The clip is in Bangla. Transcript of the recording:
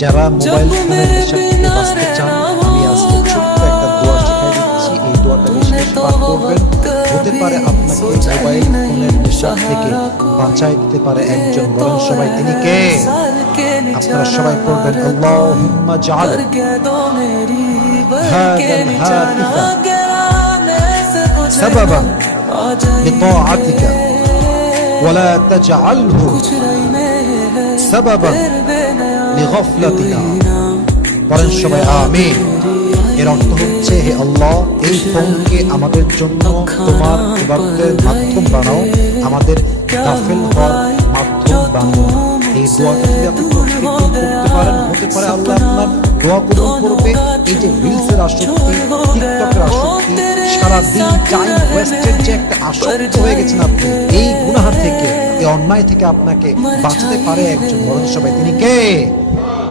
যারা মোবাইল ফোনের নেশা থেকে বাঁচতে চান, আমি আজকে ছোট্ট একটা দোয়া শিখাই দিচ্ছি। এই দোয়াটা বেশি বেশি পাঠ করবেন। হতে পারে আপনাকে মোবাইল ফোনের নেশা থেকে বাঁচাই দিতে পারে একজন, বরং সবাই তিনি কে? আপনারা সবাই পড়বেন, আল্লাহুম্মা জাআল হাযাল হাতিফা সাবাবান লিতাআতিকা ওয়া লা তাজআলহু সাবাবান লিগাফলাতিনা। বলেন সবাই আমিন। এর অর্থ হচ্ছে, হে আল্লাহ, এই ফোনকে আমাদের জন্য তোমার ইবাদতের মাধ্যম বানাও, আমাদের গাফেল হওয়ার মাধ্যম বানাও। এই দোয়াটা যদি আপনি প্রত্যেকদিন করতে পারেন, হতে পারে আল্লাহ আপনার দোয়া কবুল করবে। এই যে রিলসের আসক্তি, টিকটকের আসক্তি, সারাদিন টাইম ওয়েস্টের যে একটা আসক্তি হয়ে গেছেন আপনি, এই গুনাহ থেকে, এই অন্যায় থেকে আপনাকে বাঁচাতে পারে একজন, বরং সবাই তিনি কে?